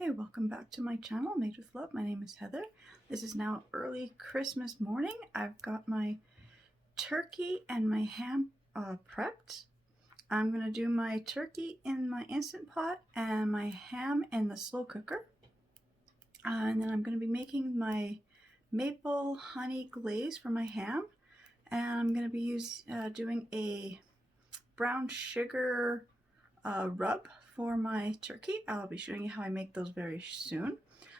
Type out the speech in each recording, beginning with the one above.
Hey, welcome back to my channel, Made with Love. My name is Heather. This is now early Christmas morning. I've got my turkey and my ham prepped. I'm going to do my turkey in my Instant Pot and my ham in the slow cooker. And then I'm going to be making my maple honey glaze for my ham. And I'm going to be doing a brown sugar rub for my turkey. I'll be showing you how I make those very soon.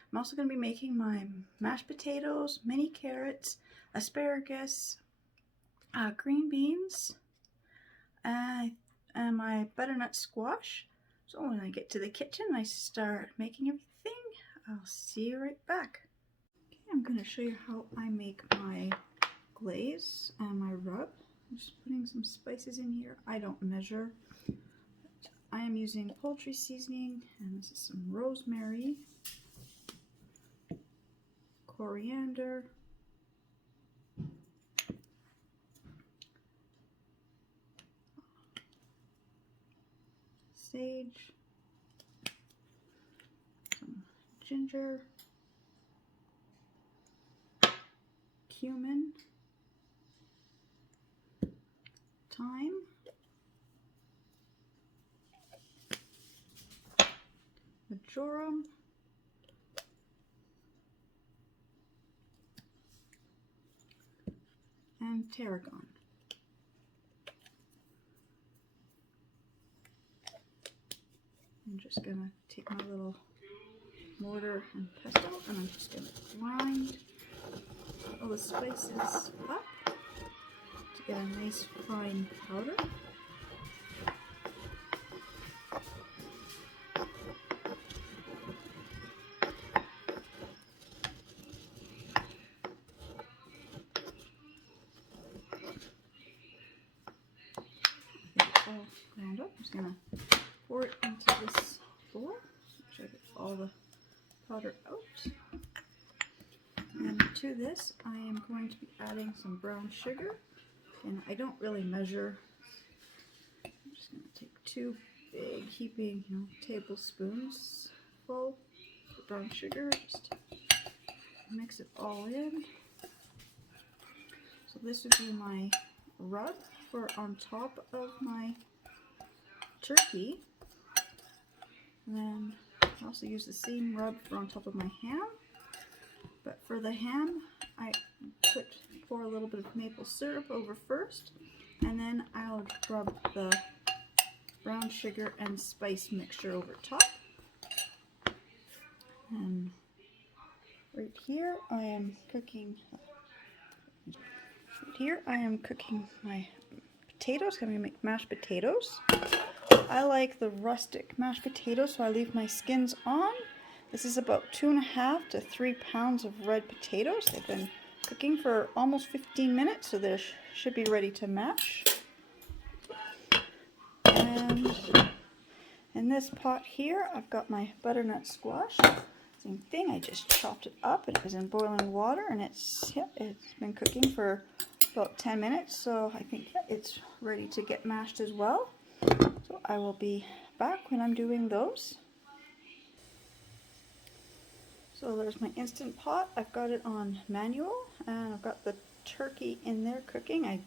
I'm also going to be making my mashed potatoes, mini carrots, asparagus, green beans, and my butternut squash. So when I get to the kitchen, I start making everything. I'll see you right back. Okay, I'm going to show you how I make my glaze and my rub. I'm just putting some spices in here. I don't measure. I am using poultry seasoning, and this is some rosemary, coriander, sage, some ginger, cumin, thyme, marjoram, and tarragon. I'm just going to take my little mortar and pestle, and I'm just going to grind all the spices up to get a nice fine powder. All ground up. I'm just going to pour it into this bowl. Make sure I get all the powder out. And to this, I am going to be adding some brown sugar. And I don't really measure. I'm just going to take 2 big heaping, tablespoons full of brown sugar. Just mix it all in. So this would be my rub for on top of my turkey. And then I also use the same rub for on top of my ham. But for the ham, I pour a little bit of maple syrup over first, and then I'll rub the brown sugar and spice mixture over top. And right here I am cooking my potatoes. I'm going to make mashed potatoes. I like the rustic mashed potatoes, so I leave my skins on. This is about 2.5 to 3 pounds of red potatoes. They've been cooking for almost 15 minutes, so they should be ready to mash. And in this pot here, I've got my butternut squash. Same thing, I just chopped it up. It was in boiling water, and it's been cooking for about 10 minutes, so I think it's ready to get mashed as well. So I will be back when I'm doing those. So there's my Instant Pot. I've got it on manual, and I've got the turkey in there cooking. I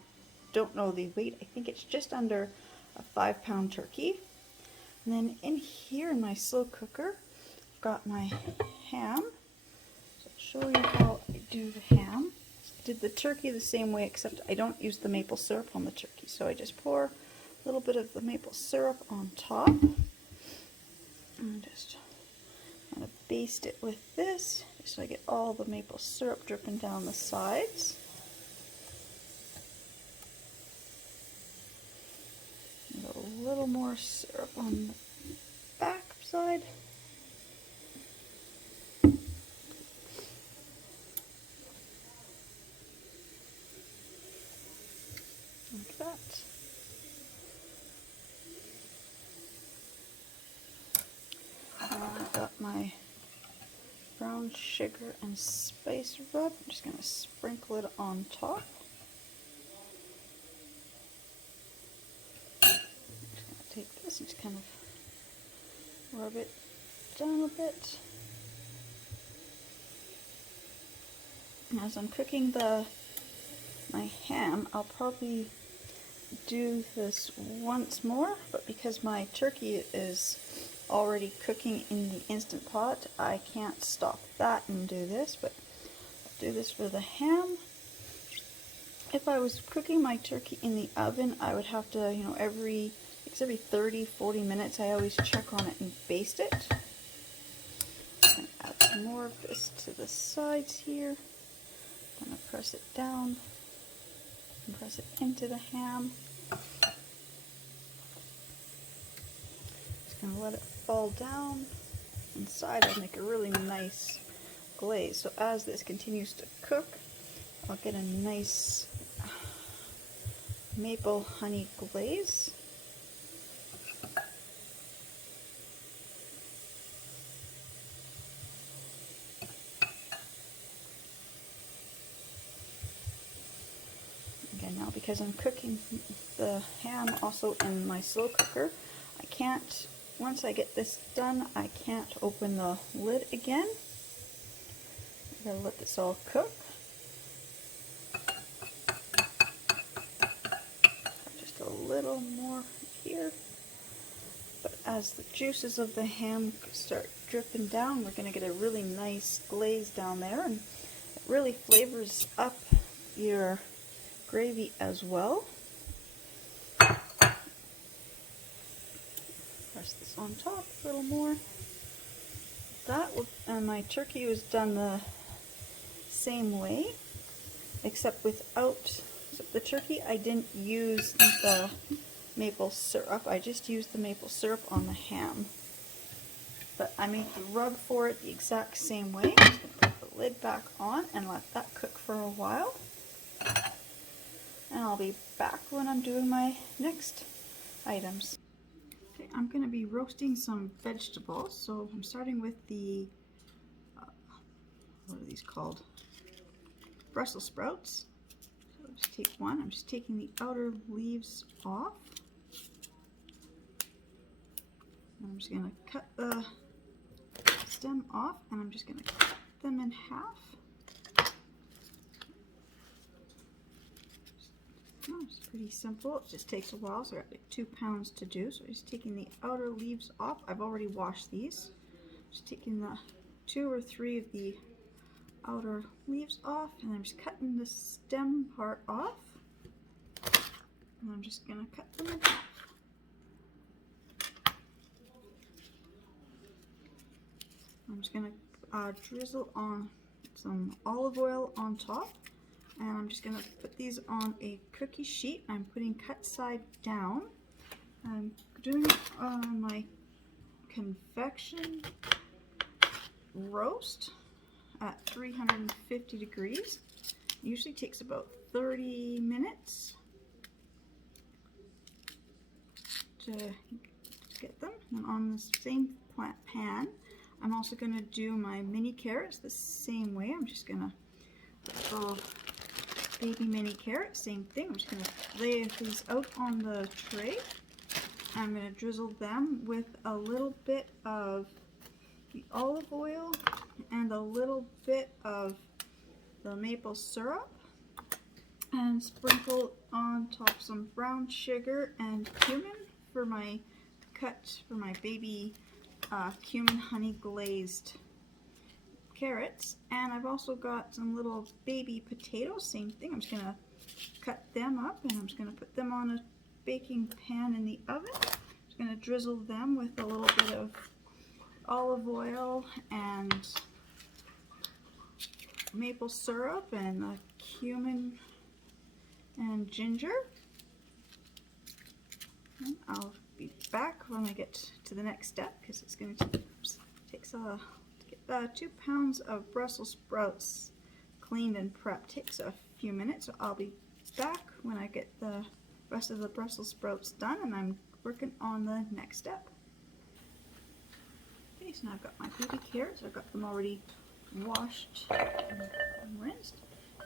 don't know the weight. I think it's just under a 5-pound turkey. And then in here in my slow cooker, I've got my ham. So I'll show you how I do the ham. I did the turkey the same way, except I don't use the maple syrup on the turkey. So I just pour a little bit of the maple syrup on top. And just kind of baste it with this, just so I get all the maple syrup dripping down the sides. And a little more syrup on the back side. Like that. I've got my brown sugar and spice rub. I'm just going to sprinkle it on top. I'm just going to take this and just kind of rub it down a bit. As I'm cooking my ham, I'll probably do this once more, but because my turkey is already cooking in the Instant Pot, I can't stop that and do this, but I'll do this for the ham. If I was cooking my turkey in the oven, I would have to, you know, every 30-40 minutes I always check on it and baste it. And add some more of this to the sides here. I'm going to press it down and press it into the ham. Just going to let it fall down inside. I'll make a really nice glaze. So as this continues to cook, I'll get a nice maple honey glaze. Again, now because I'm cooking the ham also in my slow cooker, I can't, once I get this done, I can't open the lid again. I gotta let this all cook. Just a little more here. But as the juices of the ham start dripping down, we're gonna get a really nice glaze down there, and it really flavors up your gravy as well. Press this on top a little more. That will, and my turkey was done the same way, except without the turkey. I didn't use the maple syrup. I just used the maple syrup on the ham. But I made the rub for it the exact same way. I'm just going to put the lid back on and let that cook for a while. And I'll be back when I'm doing my next items. Okay, I'm going to be roasting some vegetables. So I'm starting with the, what are these called? Brussels sprouts. So I'll just take one. I'm just taking the outer leaves off. And I'm just going to cut the stem off, and I'm just going to cut them in half. Oh, it's pretty simple. It just takes a while, so I got like 2 pounds to do. So I'm just taking the outer leaves off. I've already washed these. Just taking the 2 or 3 of the outer leaves off, and I'm just cutting the stem part off. And I'm just going to cut them in half. I'm just going to drizzle on some olive oil on top. And I'm just going to put these on a cookie sheet. I'm putting cut side down. I'm doing it on my convection roast at 350 degrees. It usually takes about 30 minutes to get them. And on the same pan, I'm also going to do my mini carrots the same way. I'm just going to little baby mini carrots, same thing. I'm just going to lay these out on the tray. I'm going to drizzle them with a little bit of the olive oil and a little bit of the maple syrup, and sprinkle on top some brown sugar and cumin for my baby cumin honey glazed carrots. And I've also got some little baby potatoes, same thing. I'm just going to cut them up, and I'm just going to put them on a baking pan in the oven. I'm just going to drizzle them with a little bit of olive oil and maple syrup and the cumin and ginger. And I'll be back when I get to the next step, because it's going to take 2 pounds of Brussels sprouts cleaned and prepped. Takes a few minutes, so I'll be back when I get the rest of the Brussels sprouts done and I'm working on the next step. Okay, so now I've got my baby carrots. I've got them already washed and rinsed.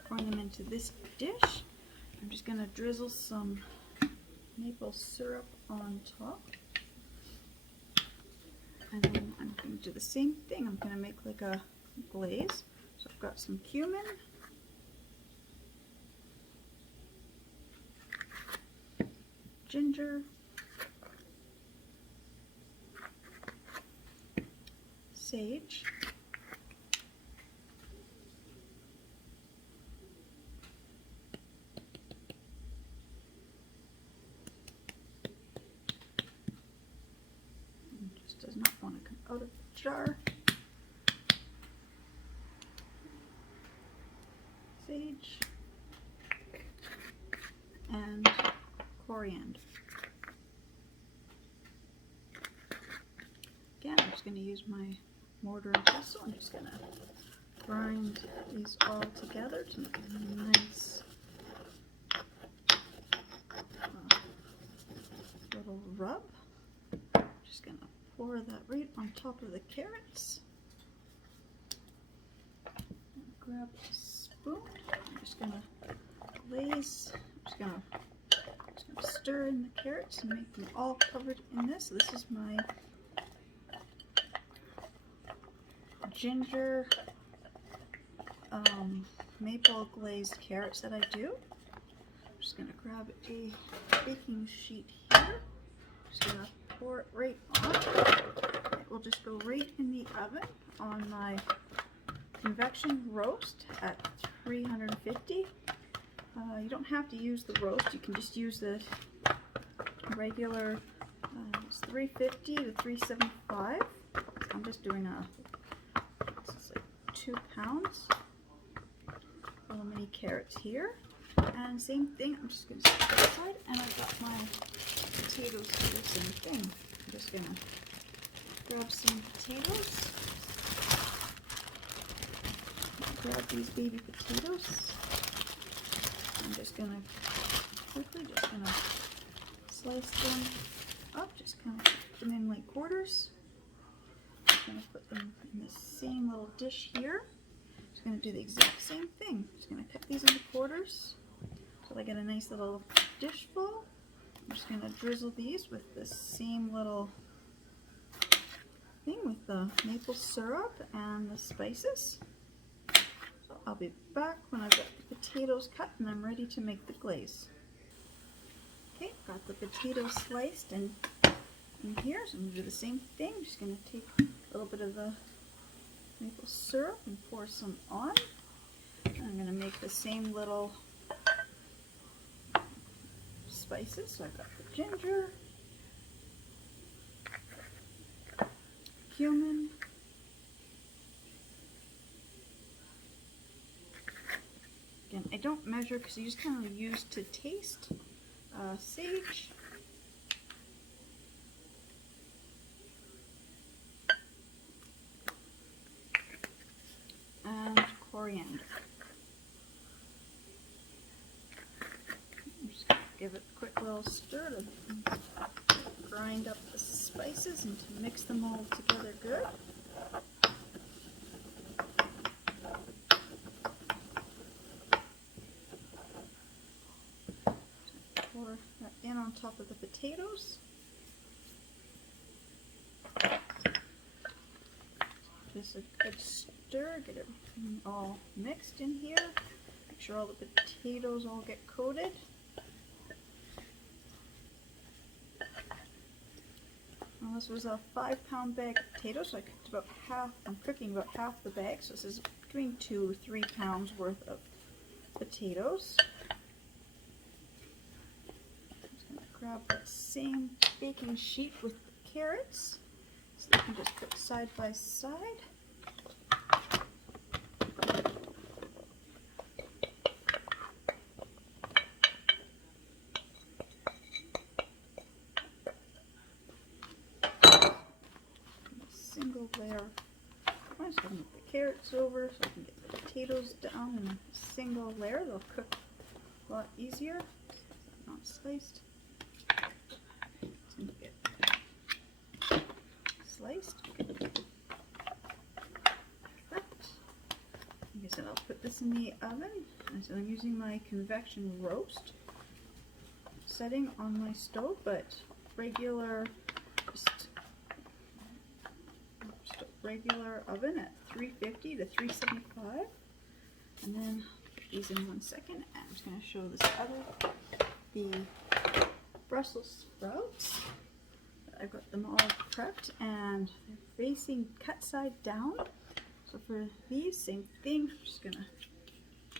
Pouring them into this dish. I'm just going to drizzle some maple syrup on top. And then I'm going to do the same thing. I'm going to make like a glaze. So I've got some cumin, ginger, sage, it just does not want to come out of the jar. Sage and coriander. Again, I'm just going to use my mortar and pestle. I'm just going to grind these all together to make a nice little rub. Just going to pour that right on top of the carrots. Grab a spoon. I'm just going to glaze. I'm just going to stir in the carrots and make them all covered in this. So this is my ginger maple glazed carrots that I do. I'm just going to grab a baking sheet here. Just going to pour it right on. It will just go right in the oven on my convection roast at 350. You don't have to use the roast. You can just use the regular, it's 350 to 375. I'm just doing this is like 2 pounds. Little mini carrots here. And same thing, I'm just going to set that aside. And I've got my potatoes here, same thing. I'm just going to grab some potatoes. Grab these baby potatoes. I'm just going to quickly slice them up, just kind of put them in like quarters. I'm going to put them in the same little dish here. Just going to do the exact same thing. Just going to cut these into quarters so I get a nice little dish full. I'm just going to drizzle these with the same little thing with the maple syrup and the spices. So I'll be back when I've got the potatoes cut and I'm ready to make the glaze. Okay, got the potatoes sliced and in here, so I'm going to do the same thing. I'm just going to take a little bit of the maple syrup and pour some on. And I'm going to make the same little spices. So I've got the ginger, cumin, again, I don't measure because you just kind of use to taste. Sage, and coriander. I'm just going to give it a quick little stir to grind up the spices and to mix them all together good. Pour that in on top of the potatoes. Just a good stir, get everything all mixed in here. Make sure all the potatoes all get coated. Well, this was a 5-pound bag of potatoes, so I cooked about half. I'm cooking about half the bag, so this is between 2 or 3 pounds worth of potatoes. Grab that same baking sheet with the carrots, so you can just put side by side. A single layer. I'm just going to move the carrots over so I can get the potatoes down in a single layer. They'll cook a lot easier. Not sliced. Get sliced. Like that. Like I said, I'll put this in the oven. And so I'm using my convection roast setting on my stove, but regular, just regular oven at 350 to 375. And then put these in 1 second. And I'm just going to show this other, the Brussel sprouts. I've got them all prepped and they're facing cut side down. So for these, same thing. I'm just going to,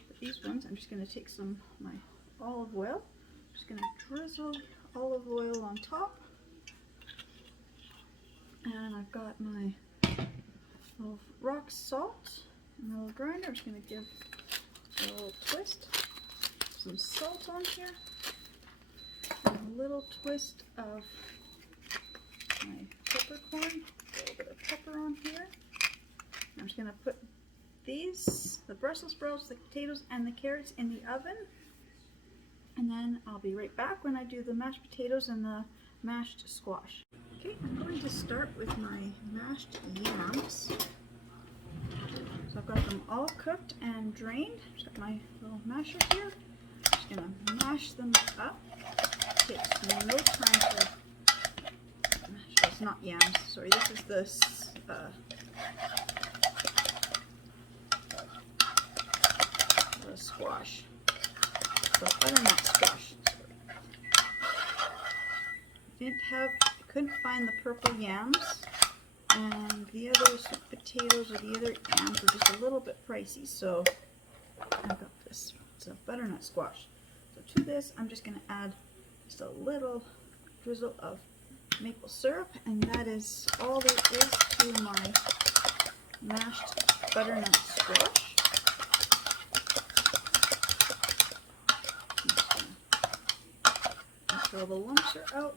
for these ones, I'm just going to take some of my olive oil. I'm just going to drizzle olive oil on top. And I've got my little rock salt and a little grinder. I'm just going to give a little twist. Some salt on here. And a little twist of my peppercorn. A little bit of pepper on here. I'm just going to put these, the Brussels sprouts, the potatoes, and the carrots in the oven. And then I'll be right back when I do the mashed potatoes and the mashed squash. Okay, I'm going to start with my mashed yams. So I've got them all cooked and drained. Just got my little masher here. I'm just going to mash them up. It takes no time to mash. It's not yams, sorry, this is the squash. So butternut squash. Couldn't find the purple yams, and the other sweet potatoes or the other yams were just a little bit pricey, so I've got this. It's a butternut squash. So to this, I'm just going to add just a little drizzle of maple syrup, and that is all there is to my mashed butternut squash. So the lumps are out.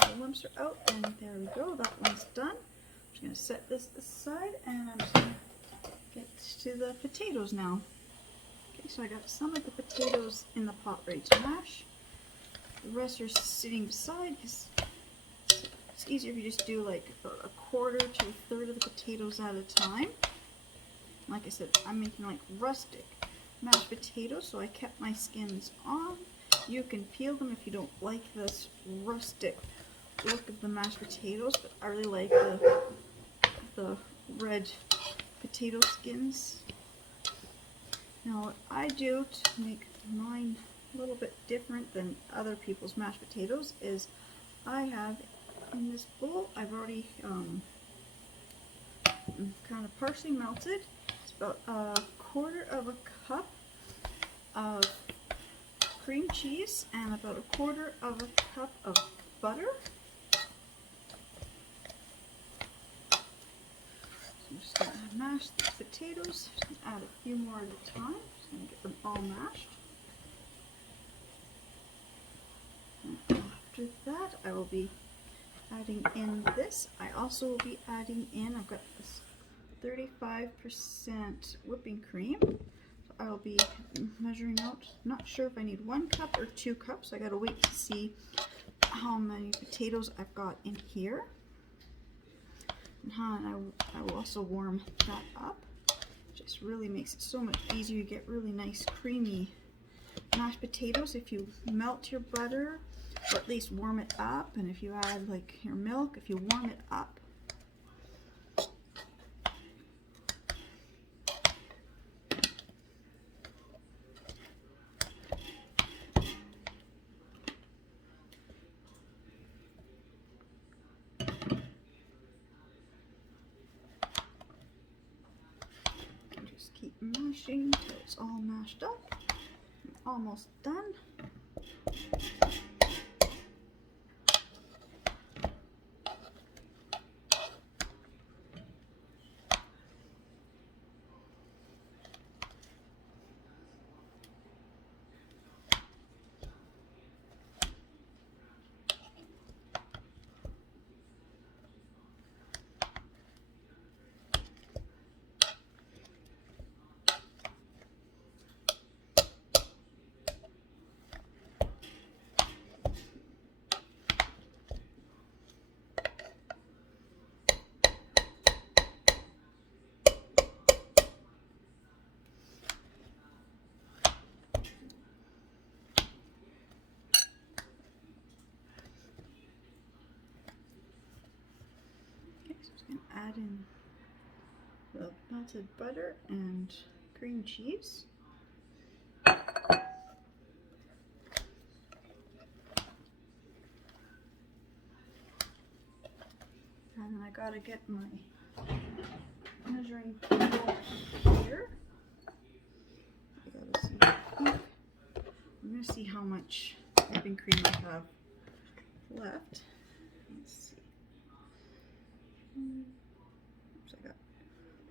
The lumps are out, and there we go. That one's done. I'm just going to set this aside, and I'm just going to get to the potatoes now. Okay, so I got some of the potatoes in the pot ready to mash. The rest are sitting beside because it's easier if you just do like a quarter to a third of the potatoes at a time. Like I said, I'm making like rustic mashed potatoes, so I kept my skins on. You can peel them if you don't like this rustic look of the mashed potatoes, but I really like the red potato skins. Now what I do to make mine a little bit different than other people's mashed potatoes is I have in this bowl, I've already kind of partially melted. It's about a quarter of a cup of cream cheese and about a quarter of a cup of butter. So I'm just going to mash the potatoes. Just going to add a few more at a time. Just going to get them all mashed. And after that, I will be adding in this. I also will be adding in, I've got this 35% whipping cream. So I'll be measuring out. I'm not sure if I need 1 cup or 2 cups. I gotta wait to see how many potatoes I've got in here. And I will also warm that up. Just really makes it so much easier. You get really nice creamy mashed potatoes if you melt your butter, or at least warm it up. And if you add like your milk, if you warm it up. Just keep mashing until it's all mashed up. I'm almost done. Add in melted butter and cream cheese. And then I gotta get my measuring bowl here. I gotta see. I'm gonna see how much whipping cream I have left. Let's see. Oops, I got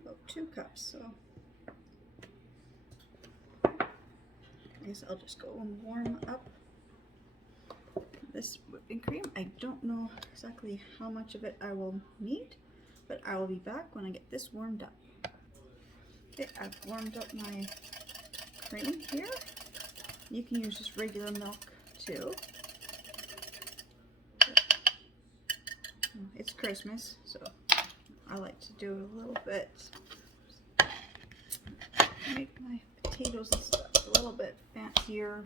about 2 cups, so I guess I'll just go and warm up this whipping cream. I don't know exactly how much of it I will need, but I will be back when I get this warmed up. Okay, I've warmed up my cream here. You can use just regular milk too. It's Christmas, so I like to do a little bit, make my potatoes and stuff a little bit fancier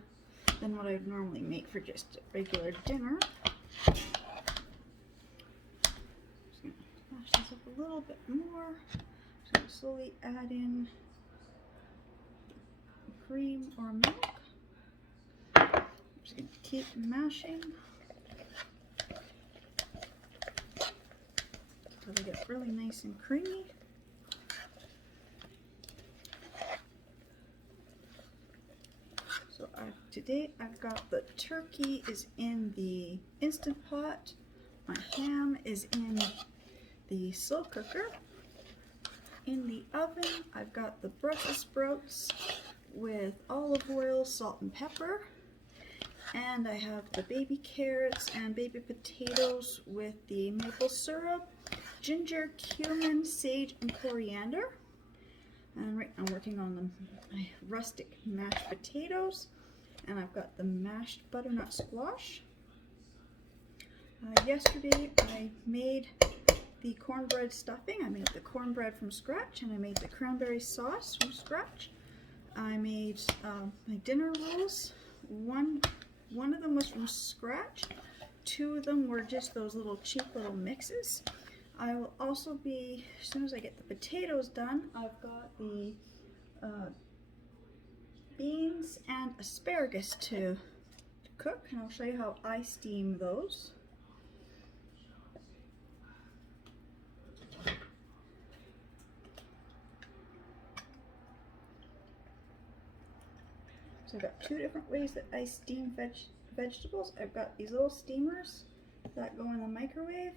than what I would normally make for just a regular dinner. Just gonna mash this up a little bit more. Just gonna slowly add in cream or milk. Just gonna keep mashing until they get really nice and creamy. So today I've got the turkey is in the Instant Pot, my ham is in the slow cooker. In the oven I've got the Brussels sprouts with olive oil, salt and pepper, and I have the baby carrots and baby potatoes with the maple syrup, ginger, cumin, sage and coriander. And right now I'm working on my rustic mashed potatoes, and I've got the mashed butternut squash. Yesterday I made the cornbread stuffing. I made the cornbread from scratch, and I made the cranberry sauce from scratch. I made my dinner rolls. One of them was from scratch. 2 of them were just those little cheap little mixes. I will also be, as soon as I get the potatoes done, I've got the beans and asparagus to cook, and I'll show you how I steam those. So I've got 2 different ways that I steam vegetables. I've got these little steamers that go in the microwave,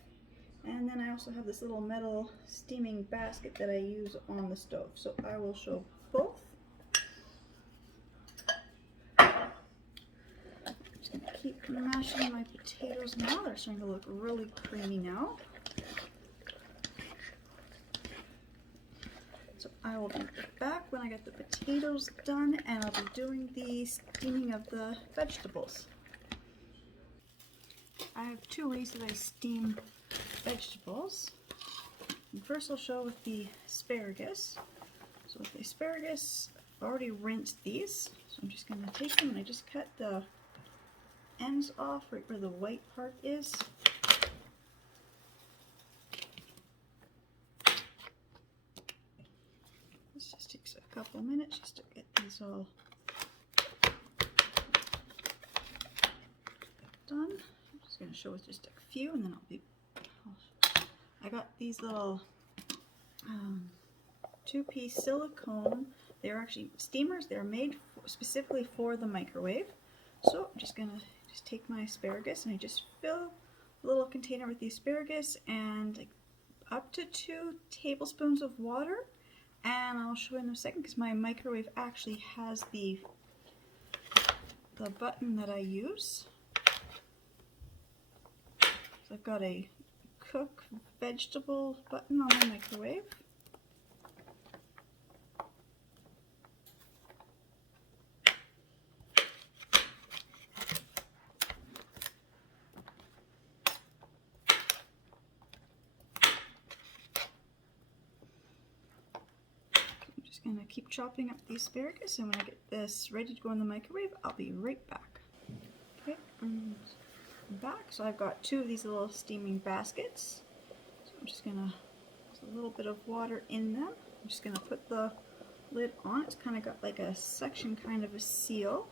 and then I also have this little metal steaming basket that I use on the stove. So I will show both. I'm just going to keep mashing my potatoes now. They're starting to look really creamy now. So I will be back when I get the potatoes done, and I'll be doing the steaming of the vegetables. I have 2 ways that I steam vegetables. And first I'll show with the asparagus. So with the asparagus, I've already rinsed these. So I'm just going to take them, and I just cut the ends off right where the white part is. This just takes a couple minutes just to get these all done. I'm just going to show with just a few, and then I got these little 2-piece silicone. They're actually steamers. They're made specifically for the microwave. So I'm just going to take my asparagus, and I just fill a little container with the asparagus and up to 2 tablespoons of water. And I'll show you in a second, because my microwave actually has the button that I use. So I've got a cook vegetable button on my microwave. I'm just going to keep chopping up the asparagus, and when I get this ready to go in the microwave, I'll be right back. Okay, and I'm back. So I've got 2 of these little steaming baskets. So I'm just going to a little bit of water in them. I'm just going to put the lid on. It's kind of got like a suction kind of a seal.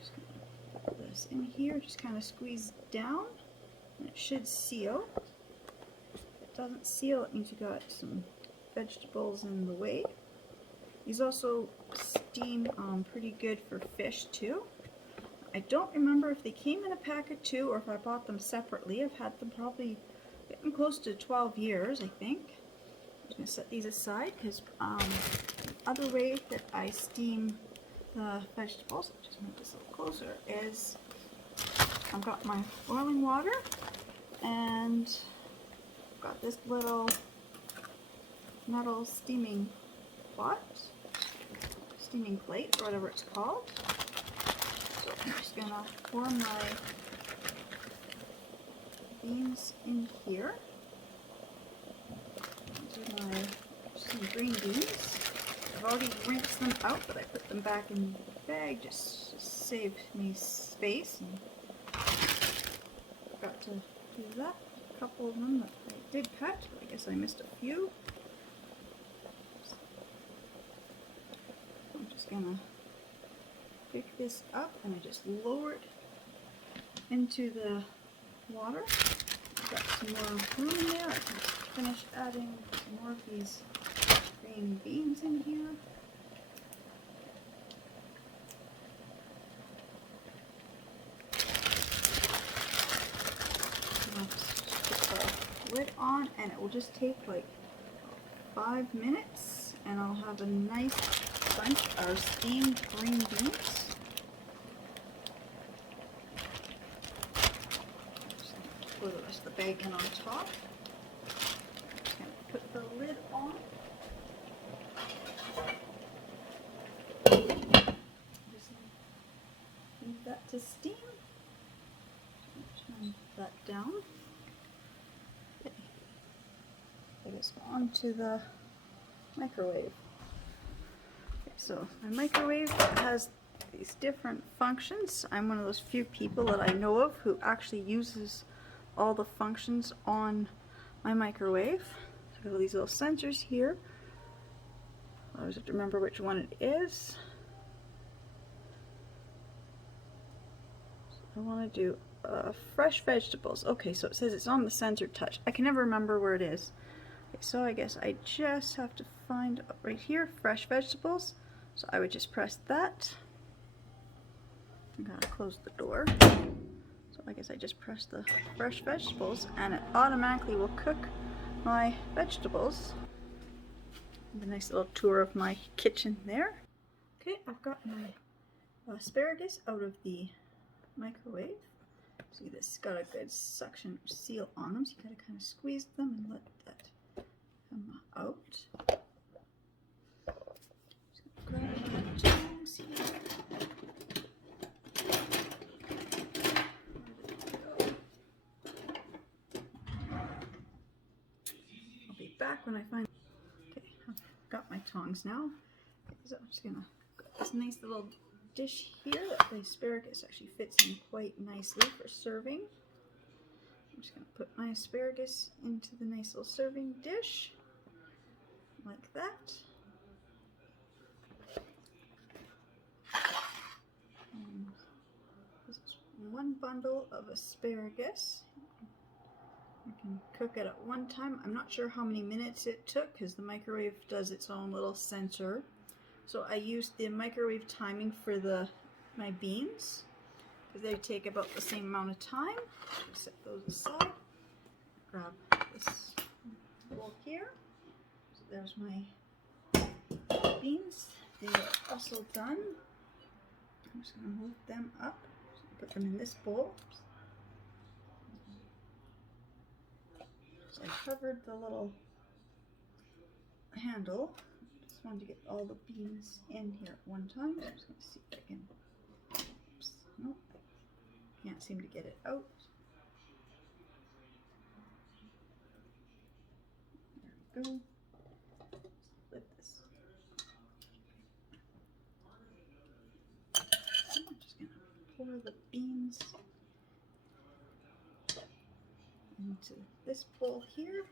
Just going to put this in here, just kind of squeeze down, and it should seal. If it doesn't seal, it means you got some vegetables in the way. These also steam pretty good for fish too. I don't remember if they came in a pack of 2 or if I bought them separately. I've had them probably getting close to 12 years, I think. I'm just going to set these aside because the other way that I steam the vegetables, I'll just move this a little closer, is I've got my boiling water and I've got this little metal steaming pot, steaming plate, or whatever it's called. So I'm just going to pour my beans in here. These are some green beans. I've already rinsed them out, but I put them back in the bag just to save me space. And forgot to do that. A couple of them that I did cut, but I guess I missed a few. I'm just gonna pick this up and I just lower it into the water. I've got some more room in there. I can finish adding some more of these green beans in here. I'll just put the lid on and it will just take like 5 minutes and I'll have a nice bunch of steamed green beans. Pour the rest of the bag in on top. I'm just going to put the lid on. Just leave that to steam. Turn that down. Okay. Put this onto the microwave. Okay, so my microwave has these different functions. I'm one of those few people that I know of who actually uses all the functions on my microwave. So I have these little sensors here. I always have to remember which one it is. So I want to do fresh vegetables. Okay, so it says it's on the sensor touch. I can never remember where it is. Okay, so I guess I just have to find right here, fresh vegetables. So I would just press that. I'm gonna close the door. So I guess I just press the fresh vegetables and it automatically will cook my vegetables. And a nice little tour of my kitchen there. Okay, I've got my asparagus out of the microwave. See, this has got a good suction seal on them, so you gotta kind of squeeze them and let that come out. Just gonna grab my tongs here. Back when I find. Okay, I've got my tongs now. Okay, so I'm just gonna got this nice little dish here that the asparagus actually fits in quite nicely for serving. I'm just gonna put my asparagus into the nice little serving dish like that. And this is one bundle of asparagus. I can cook it at one time. I'm not sure how many minutes it took because the microwave does its own little sensor. So I used the microwave timing for my beans because they take about the same amount of time. Set those aside. Grab this bowl here. So there's my beans. They are also done. I'm just going to move them up. Put them in this bowl. So I covered the little handle. Just wanted to get all the beans in here at one time. I'm just going to see if I can. Oops, nope, I can't seem to get it out. There we go. Split this. I'm just going to pour the beans into this bowl here.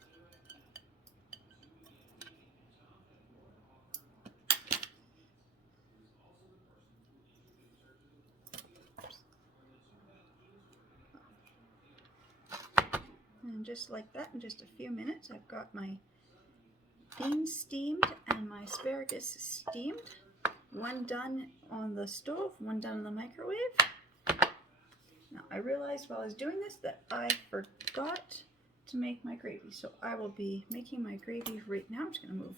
And just like that, in just a few minutes, I've got my beans steamed and my asparagus steamed. One done on the stove, one done in the microwave. Now I realized while I was doing this that I forgot to make my gravy, so I will be making my gravy right now. I'm just going to move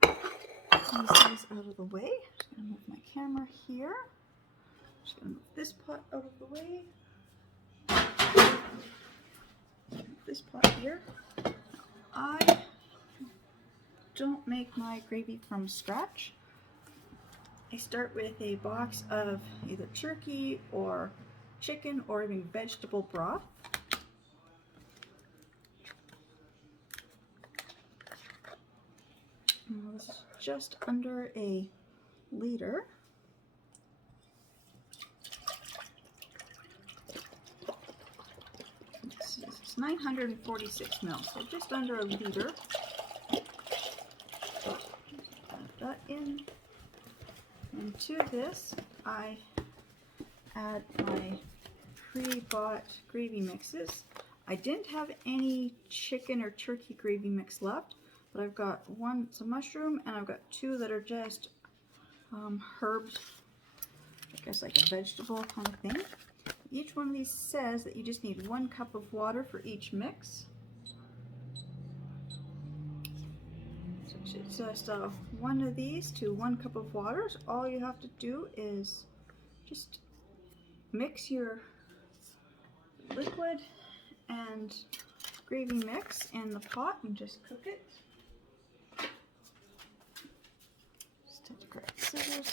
these guys out of the way. I'm just going to move my camera here. I'm just going to move this pot out of the way. This pot here. I don't make my gravy from scratch. I start with a box of either turkey or chicken or even vegetable broth. Now this is just under a liter. This is 946 mils, so just under a liter. Add that in. And to this, I add my pre-bought gravy mixes. I didn't have any chicken or turkey gravy mix left, but I've got one, it's a mushroom, and I've got two that are just herbs, I guess like a vegetable kind of thing. Each one of these says that you just need 1 cup of water for each mix. So it's just one of these to 1 cup of water. So all you have to do is just mix your liquid and gravy mix in the pot and just cook it. Just take the correct scissors.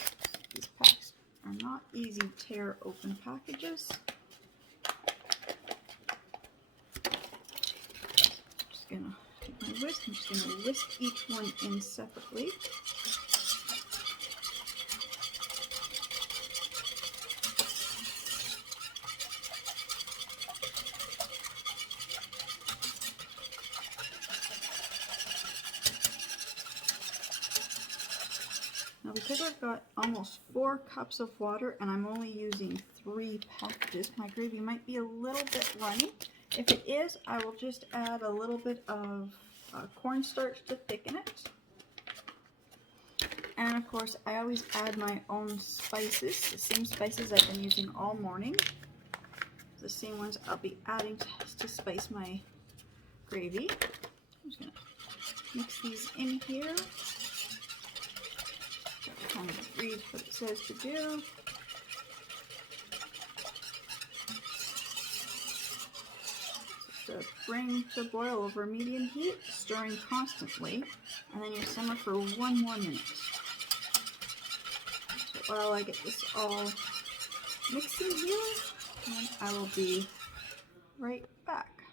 These packs are not easy to tear open packages. Just gonna take my whisk. I'm just gonna whisk each one in separately. Now because I've got almost 4 cups of water and I'm only using 3 packages, my gravy might be a little bit runny. If it is, I will just add a little bit of cornstarch to thicken it. And of course, I always add my own spices, the same spices I've been using all morning. The same ones I'll be adding to spice my gravy. I'm just going to mix these in here. Kind of read what it says to do. Just bring to boil over medium heat, stirring constantly, and then you simmer for 1 more minute. So while I get this all mixing here, and I will be right back.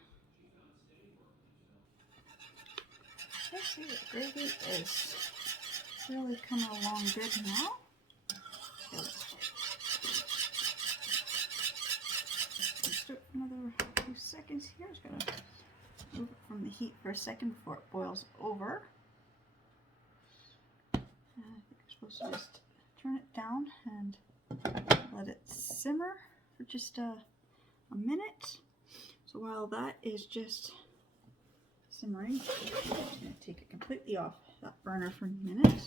Okay, see, the gravy is really coming along good now. Let's do it for another few seconds here. I'm just going to move it from the heat for a second before it boils over. I think you're supposed to just turn it down and let it simmer for just a minute. So while that is just simmering, I'm just going to take it completely off that burner for a minute.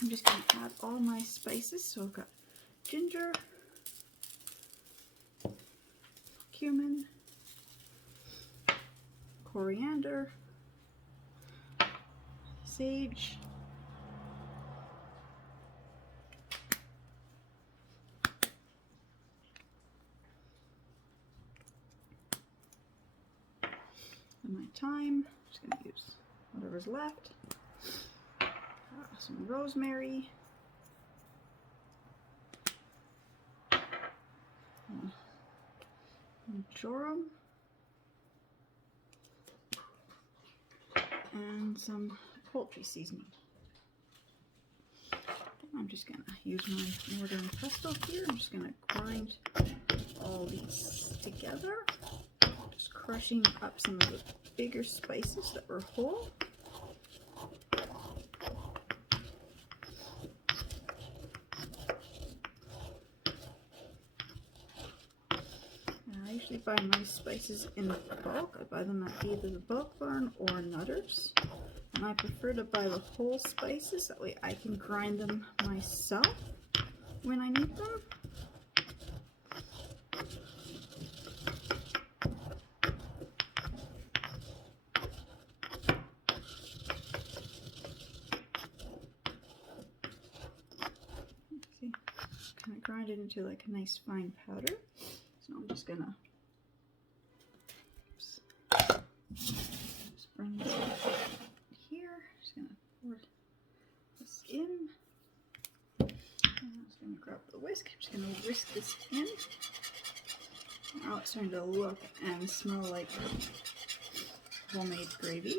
I'm just going to add all my spices. So I've got ginger, cumin, coriander, sage, and my thyme. I'm just going to use whatever's left. Some rosemary. Marjoram. And some poultry seasoning. I'm just going to use my mortar and pestle here. I'm just going to grind all these together. Just crushing up some of the bigger spices that were whole. And I usually buy my spices in bulk. I buy them at either the Bulk Barn or Nutter's. And I prefer to buy the whole spices, that way I can grind them myself when I need them. See, kind of grind it into like a nice fine powder. So I'm just gonna just bring this here. Just gonna pour this in. I'm just gonna grab the whisk. I'm just gonna whisk this in. Now it's starting to look and smell like homemade gravy.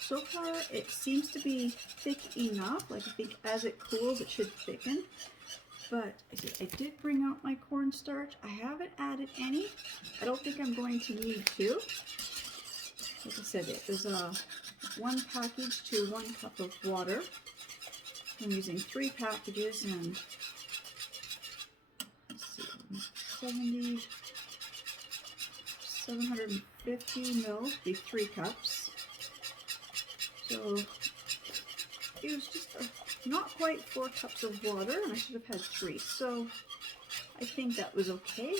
So far, it seems to be thick enough. Like I think as it cools, it should thicken. But I did bring out my cornstarch. I haven't added any. I don't think I'm going to need to. Like I said, it was one package to 1 cup of water. I'm using 3 packages and let's see, 750 mils, be 3 cups. So it was just not quite 4 cups of water, and I should have had 3. So I think that was okay.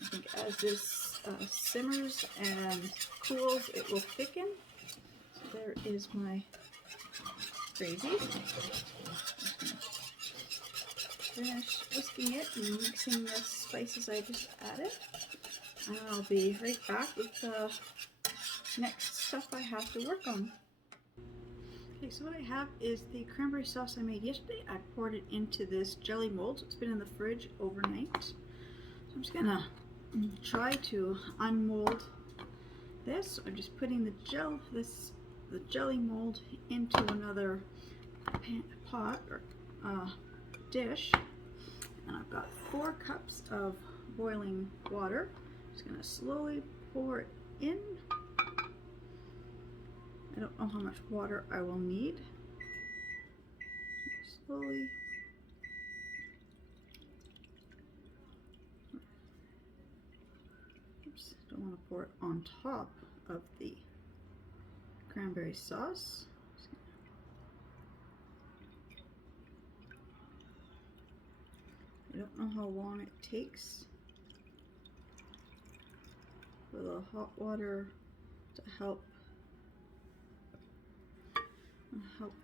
I think as this simmers and cools, it will thicken. So there is my gravy. Finish whisking it and mixing the spices I just added. And I'll be right back with the next stuff I have to work on. Okay, so what I have is the cranberry sauce I made yesterday. I poured it into this jelly mold. So it's been in the fridge overnight. So I'm just gonna try to unmold this. So I'm just putting the jelly mold into another pot or dish, and I've got 4 cups of boiling water. Just gonna slowly pour it in. I don't know how much water I will need. Slowly. Oops, don't want to pour it on top of the cranberry sauce. I don't know how long it takes for the hot water to help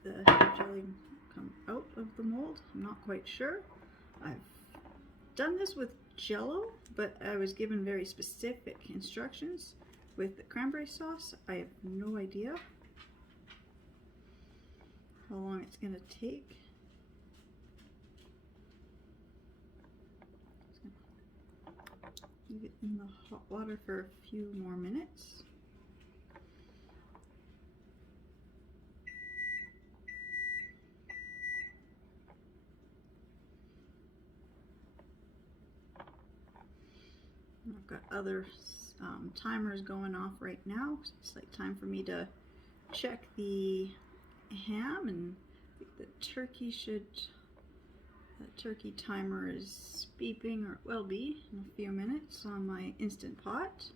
the jelly come out of the mold. I'm not quite sure. I've done this with Jello, but I was given very specific instructions. With the cranberry sauce, I have no idea how long it's going to take. Leave it in the hot water for a few more minutes. I've got other timers going off right now. It's like time for me to check the ham, and the turkey timer is beeping, or it will be in a few minutes on my Instant Pot.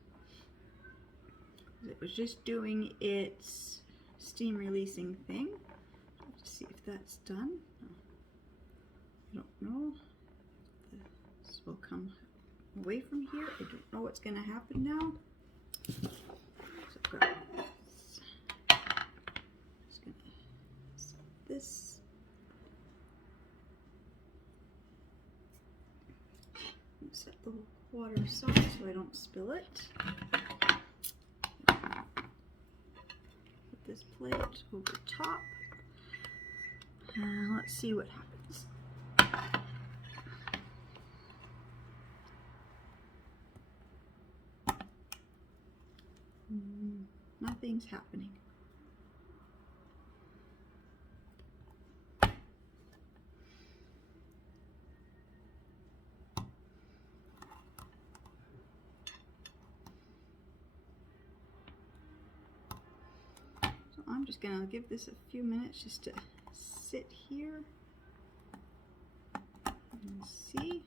It was just doing its steam releasing thing. Let's see if that's done. I don't know. This will come away from here. I don't know what's going to happen now. So I've got this. Just going to set this. Set the water aside so I don't spill it. Put this plate over top. And let's see what happens. Nothing's happening. So I'm just gonna give this a few minutes just to sit here. And see,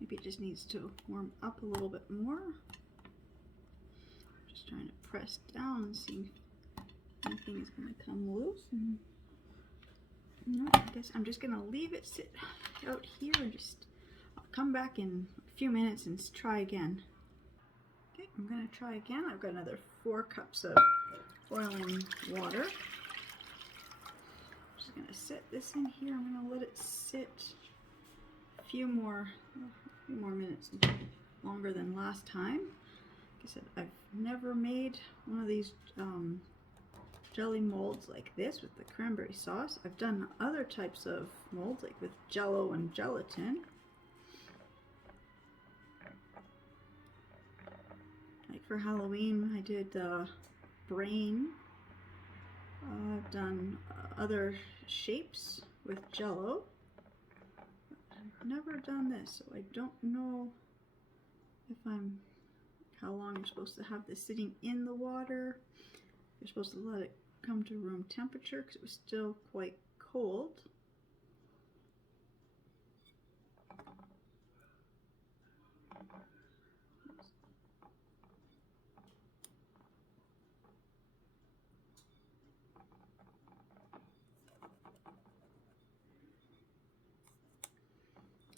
maybe it just needs to warm up a little bit more. Just trying to press down and see if anything is going to come loose. No, I guess I'm just going to leave it sit out here and I'll come back in a few minutes and try again. Okay, I'm going to try again. I've got another 4 cups of boiling water. I'm just going to set this in here. I'm going to let it sit a few more minutes, longer than last time. Like I said, I've never made one of these jelly molds like this with the cranberry sauce. I've done other types of molds like with jello and gelatin. Like for Halloween I did brain. I've done other shapes with jello. I've never done this, so I don't know how long you're supposed to have this sitting in the water. You're supposed to let it come to room temperature because it was still quite cold.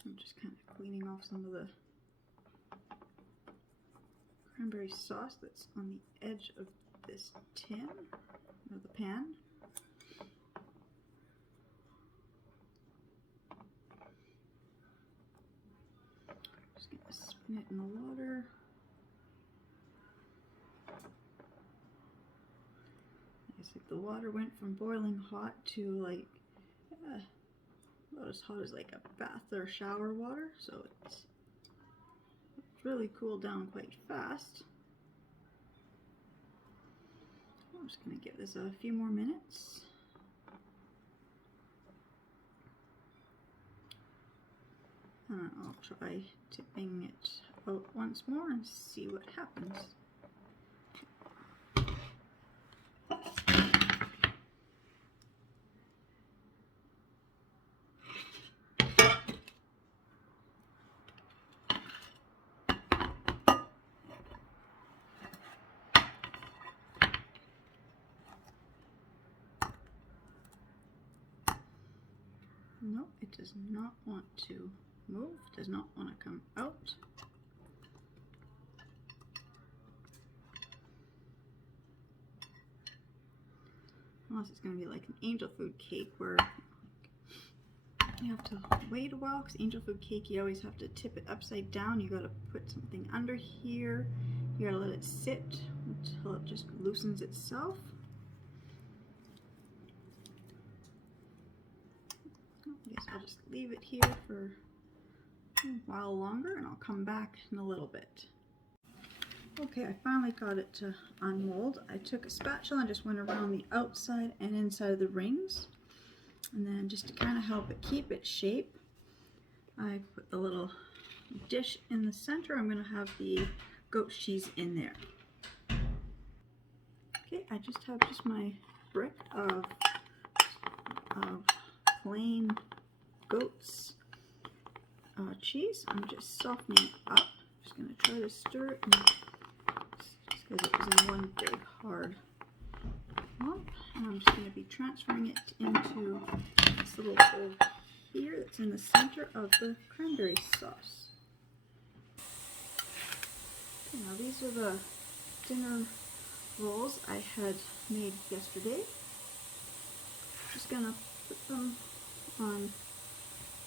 I'm just kind of cleaning off some of the cranberry sauce that's on the edge of this tin, or the pan. Just going to spin it in the water. It's like the water went from boiling hot to like about as hot as like a bath or shower water, so it's really cooled down quite fast. I'm just going to give this a few more minutes. And I'll try tipping it out once more and see what happens. No, it does not want to move, does not want to come out. Unless it's going to be like an angel food cake where you have to wait a while, because angel food cake you always have to tip it upside down. You got to put something under here. You got to let it sit until it just loosens itself. I guess I'll just leave it here for a while longer and I'll come back in a little bit. Okay, I finally got it to unmold. I took a spatula and just went around the outside and inside of the rings. And then just to kind of help it keep its shape, I put the little dish in the center. I'm going to have the goat cheese in there. Okay, I just have my brick of plain goat's cheese. I'm just softening it up. I'm just going to try to stir it, just because it was in one big hard lump. And I'm just going to be transferring it into this little bowl here that's in the center of the cranberry sauce. Okay, now these are the dinner rolls I had made yesterday. Just going to put them on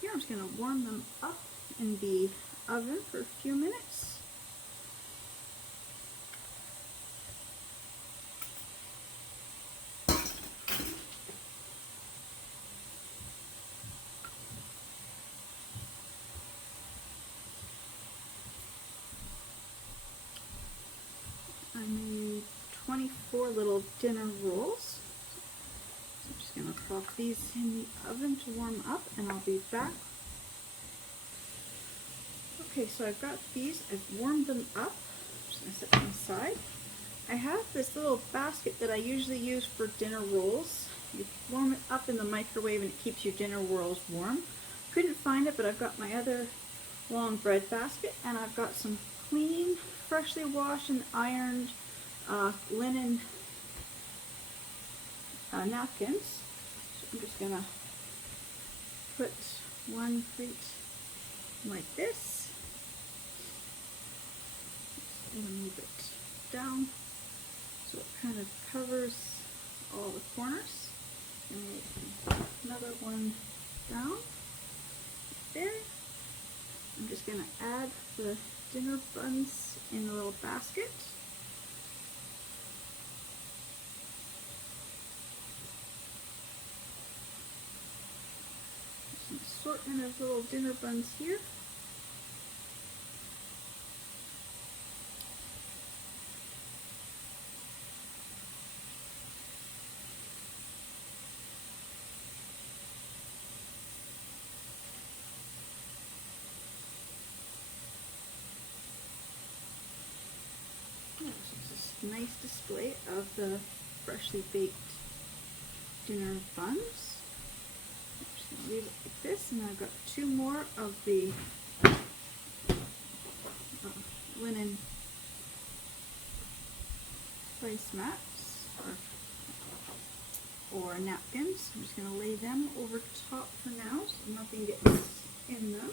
here. I'm just going to warm them up in the oven for a few minutes. I made 24 little dinner rolls. So I'm just going to pop these in the oven to warm up and I'll be back. Okay, so I've got these, I've warmed them up. I'm just going to set them aside. I have this little basket that I usually use for dinner rolls. You warm it up in the microwave and it keeps your dinner rolls warm. couldn't find it, but I've got my other long bread basket, and I've got some clean, freshly washed and ironed linen napkins. So I'm just gonna put one plate like this. Just gonna move it down so it kind of covers all the corners. And make another one down there. I'm just gonna add the dinner buns in the little basket. Some assortment of little dinner buns here. This is a nice display of the freshly baked dinner buns. I'm just going to leave it like this, and I've got two more of the linen placemats or napkins. I'm just going to lay them over top for now so nothing gets in them.